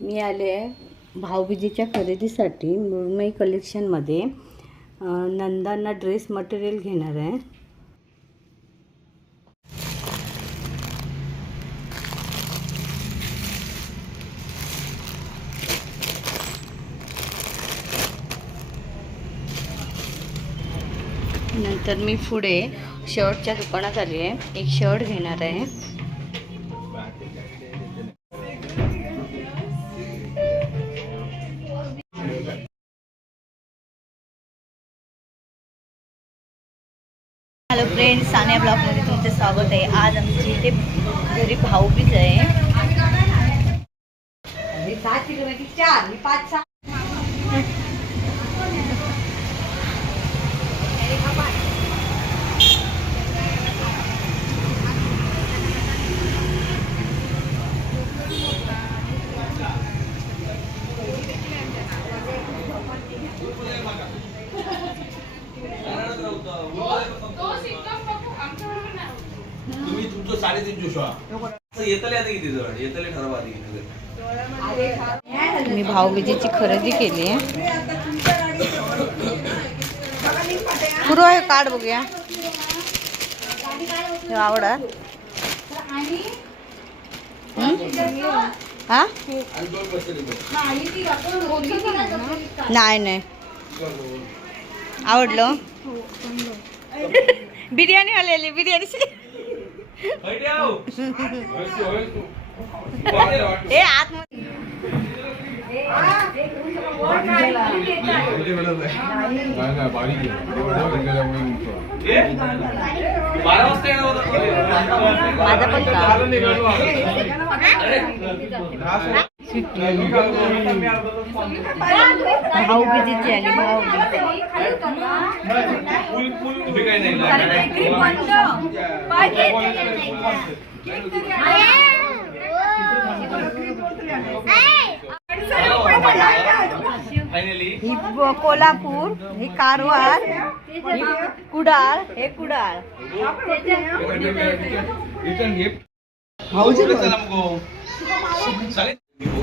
मी आले आहे भाऊबीजेच्या खरेदीसाठी मृण्मयी कलेक्शनमध्ये नंदांना ड्रेस मटेरियल घेणार आहे. नंतर मी पुढे शर्टच्या दुकानात आली आहे. एक शर्ट घेणार आहे. हॅलो फ्रेंड सानिया ब्लॉकमध्ये तुमचं स्वागत आहे. आज आमची इथे घरी भाऊबीज आहे. चार मी पाच सहा. तुम्ही तुमचं साडेतीनशे शो येतले आता किती जवळ येतले ठरवा आधी किती जण. मी भाऊबीजेची खरेदी केली आहे. पुरो आहे कार्ड बघूया. हे आवडा. हा. नाही नाही. आवडलं? बिर्याणी आलेली बिर्याणी बैठ जाओ. ए आत ये. बारा वाजता येणार होता. माझा पण का अरे. भाऊबीजेची आली भाऊबीज तुम्ही काय नाही फायनली ही ब- कोल्हापूर ही कारवार ही कुडाळ हे कुडाळ मी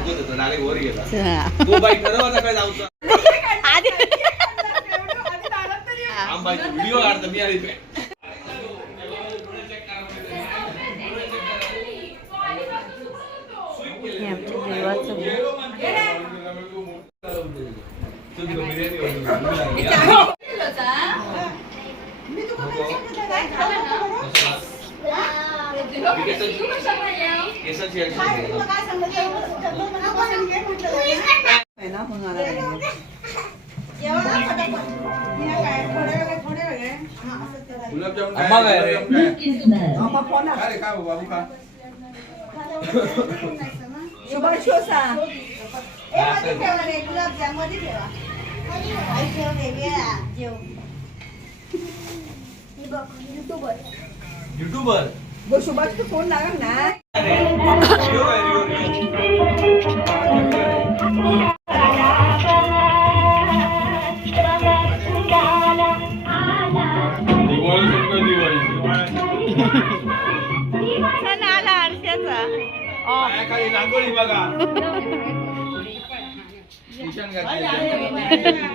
बघत होतो डायरेक्ट वर गेला. हा. तो बाई ठरव आता काय जाऊचा आधी आंबाची व्हिडिओ काढतो मी आली हे देवाचं अम्मा काय रे? अरे काय बाबू का शुभांशु असा गुलाबजाममध्ये ठेवा आई ठेव रे, वेळा, जेव. बघ, युट्यूबर. युट्यूबर गो शुभांशु फोन लागल ना सण आला आरशाचा ऑ. खाली रांगोळी बघा निशाण घातलेली.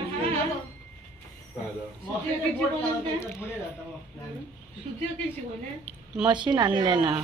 मशीन आणले ना.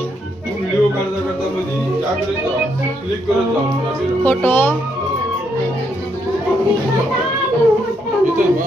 व्हिडिओ करता करता मध्ये क्लिक करत जाऊ फोटो. येतोय बा.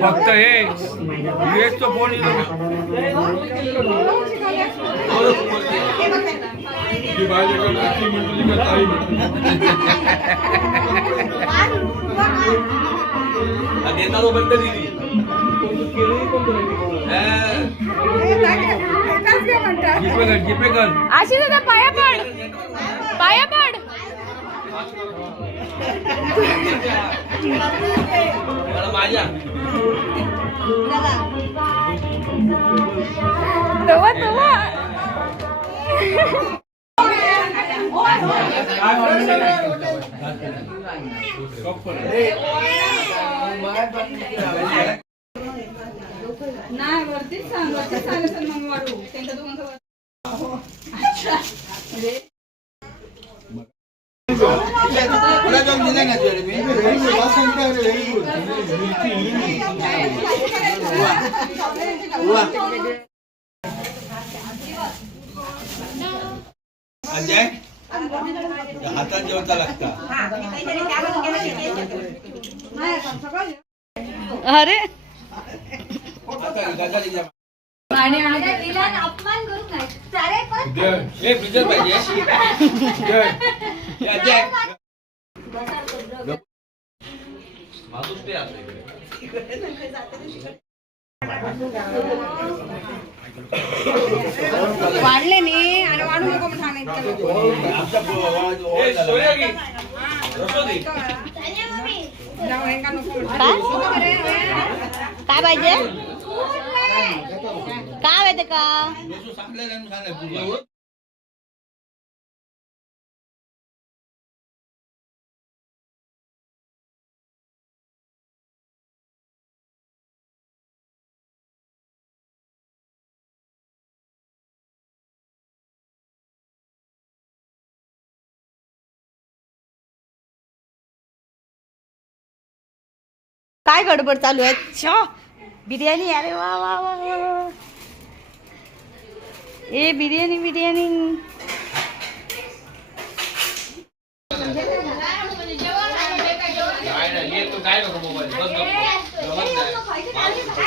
फक्त हे युएसचा फोन येता तो बंद दिली. आशी दादा पाया पड. पाया पड. माझ्या. तवा तवा नाही वरतीच सांग वरतीच सांगितलं मग वाढू त्यांच्या दोघांचं अजय हातात जेवता लागता अरे आणि अपमान करू पण. हे फ्रीजर पाहिजे वाढले नाही आणि वाढू नको हे काय? पाहिजे? काय? माहिती का? काय गडबड चालू आहे? छ बिर्याणी अरे वा वा वा वा वा. ए बिर्याणी बिर्याणी. काय नाही, ये तू काय नको मोबाईल बस गप्प. जमत नाही.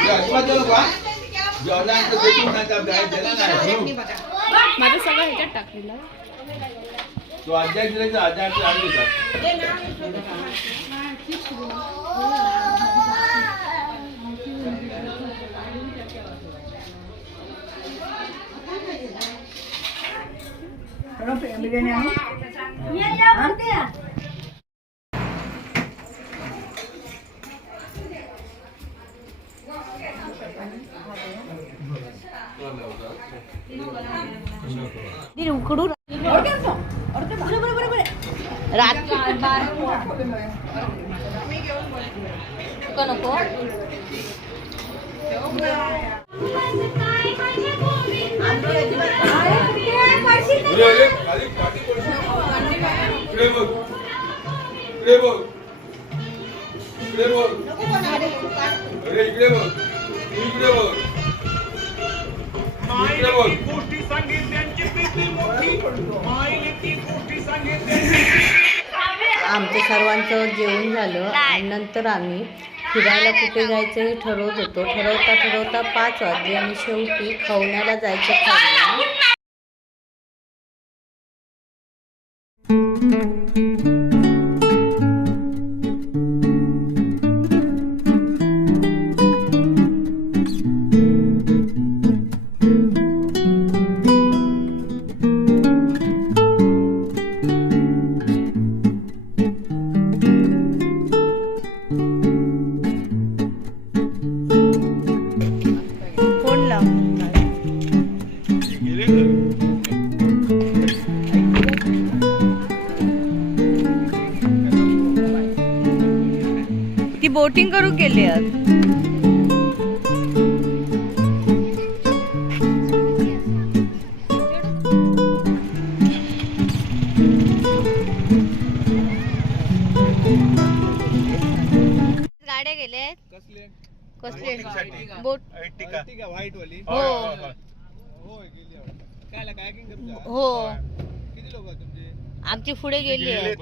हे अजिबात जाऊ नका. जेवणानंतर भेटून नका, बाहेर गेला नाही. माझं सगळं ह्याच्यात टाकलेलं तो अजय दिले तर अजय आणून इकडे बघ. इकडे बघ. आमचं सर्वांचं जेवण झालं आणि नंतर आम्ही फिरायला कुठे जायचं हे ठरवत होतो. ठरवता ठरवता पाच वाजले आणि शेवटी खवण्याला जायचं ठरलं thank you आज गाड्या गेले कसले? कसले? बोट. व्हाईट वाली हो. करता हो. किती लोक तुमचे? आमची पुढे गेली आहे.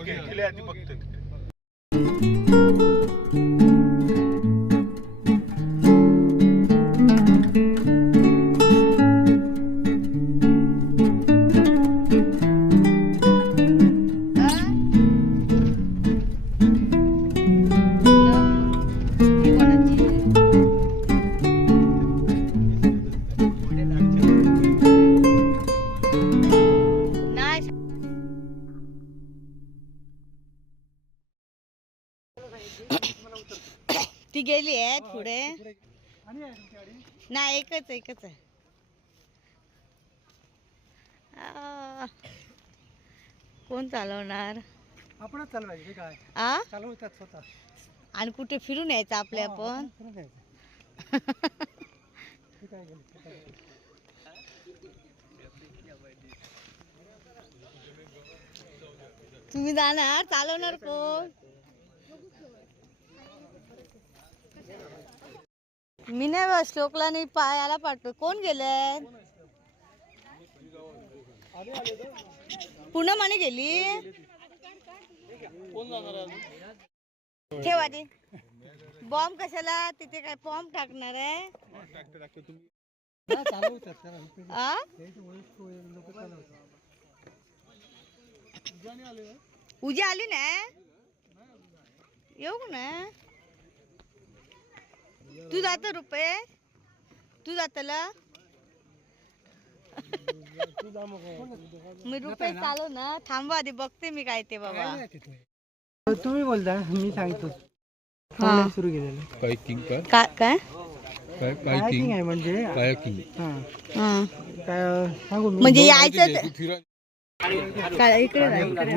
नाही एकच एकच आहे. कोण चालवणार? आपणच चालवायचे काय? आ? चालवतात स्वतः. आणि कुठे फिरून यायचं आपले आपण फिरून यायचं. काय गेलं. तुम्ही जाणार? चालवणार कोण? मी नाही बस श्लोकला नाही पायाला पाठव कोण गेलंय? पुन्हा माने गेली. ठेवा दे बॉम्ब कशाला? तिथे काय बॉम्ब टाकणार आहे? हा, आ आली ना? येऊ ना? तू जात रुपये? तू जातला? मी रुपये चालू ना थांबा आधी बघते मी काय ते बाबा. तुम्ही बोलता मी सांगतो. सुरू केलेलं. कायकिंग काय? काय काय काय कायकिंग आहे म्हणजे कायकिंग हा. हा. काय सांगू मी. म्हणजे यायचं ते- काय इकडे राहा, इकडे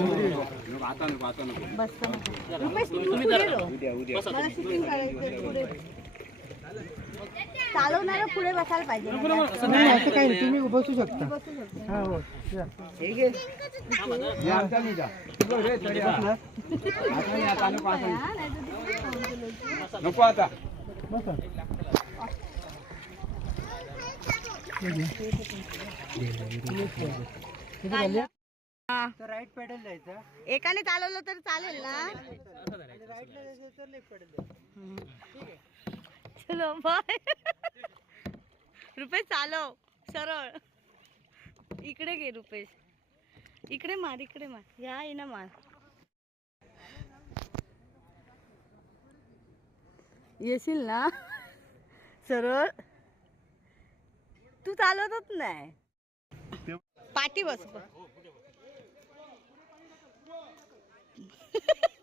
बस रुपेश, तू पुढे राह. मला shooting करायचंय, पुढे. चालवणारा पुढे बसायला पाहिजे. नाही. असं काही नाही. तुम्ही बसू शकता. हा हो. या. नको आता? हा. तर राईट पॅडल द्यायचा. एकाने चालवलं तर चालेल ना? राईटला तर लेफ्ट पॅडल द्यायचा. चलो बाय रुपेश चालव. सरळ. इकडे घे रुपेश. इकडे मार इकडे मार. या ये ना मार. येशील ना? सरळ. तू चालवतच नाही. पाठी बस.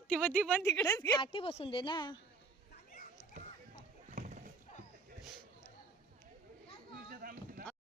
ती पण पण तिकडेच पाठी बसून दे ना.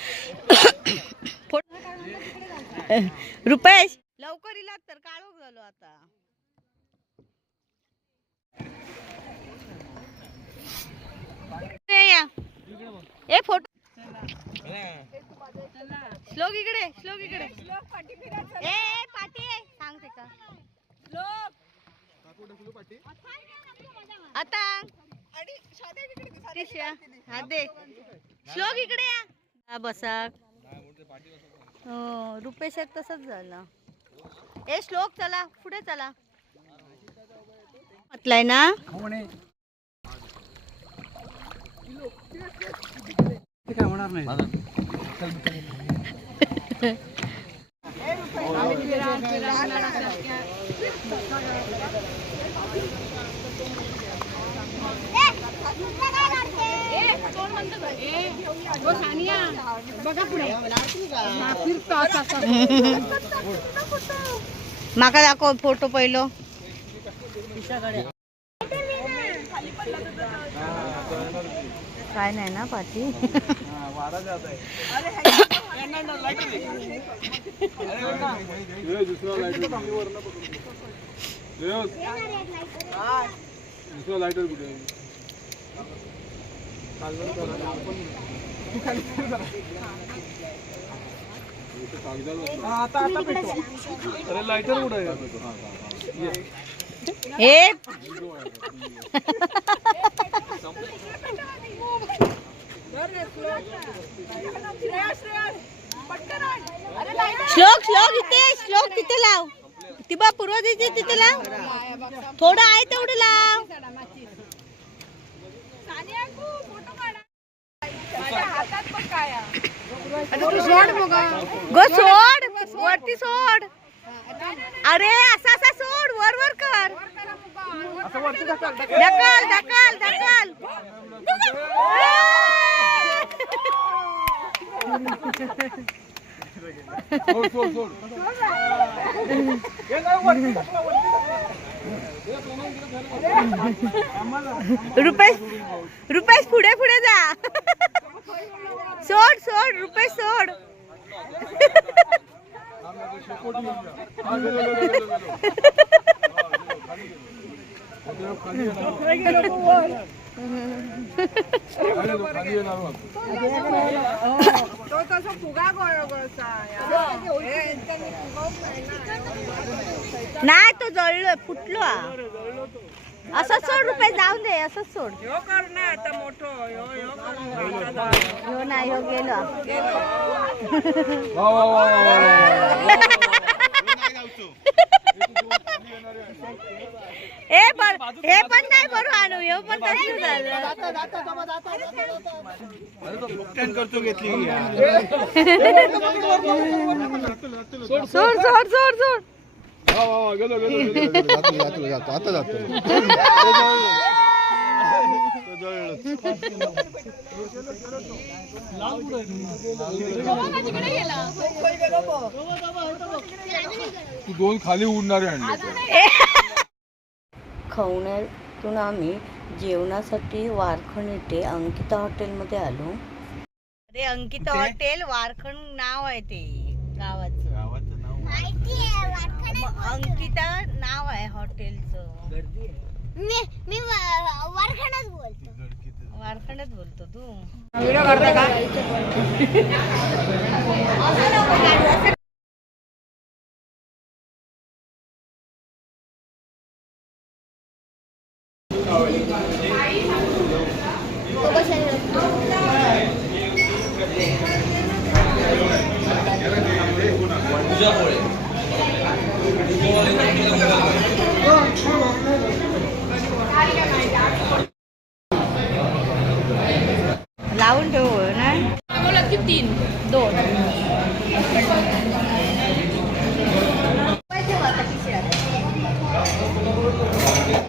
रुपेश! लवकर इलात तर काळोख झालो आता. ए फोटो. श्लोक इकडे श्लोक इकडे. ए ए, आहे सांगते का आता. हात दे. श्लोक इकडे या. हा बसा हो रुपेश तसंच झालं. ए श्लोक चला पुढे चला. म्हटलंय ना? काय होणार नाही माका दाखव फोटो पहिलो. काय नाही ना पाठी. दुसरा दुसरा लाईटर कुठे आहे? इथे कागदावर बसतो. अरे लाईटर कुठे आहे हे श्लोक श्लोक इथे श्लोक तिथे लाव ती बा पूर्व दिसते तिथे लाव. थोडं आहे तेवढं लाव. गो सोड. वरती सोड. अरे असा असा सोड. वर वर कर. ढकाल ढकाल ढकाल. सोड सोड सोड. रुपेश रुपेश पुढे पुढे जा. सोड सोड रुपेश सोड. हा. तो तसं फुगा गोळगोळचा नाही तो जळलो फुटलो हा. असंच सोड रुपेश जाऊन दे असंच सोड. ह्यो कर ना आता मोठो ह्यो ह्यो ह्यो नाही ह्यो गेलो. वा, वा, वा, वा, वा, वा. ए बर हे पण नाही बरोबर आणू ह्यो पण तसं झालं जाता जाता जमा जाता जाता जाता सोड सोड सोड सोड वा, वा, वा, गेलो, गेलो, गेलो, गेलो. तू दोन खाली उडणारे आणले खवण्यातून आम्ही जेवणासाठी वारखण येथे अंकिता हॉटेलमध्ये आलो. अरे अंकिता हॉटेल वारखण नाव आहे ते गावाचं. अंकिता नाव आहे हॉटेलचं. मी मी वरखणच बोलतो. वारखणच बोलतो. तू. व्हिडिओ करता का? लावून ठेवू.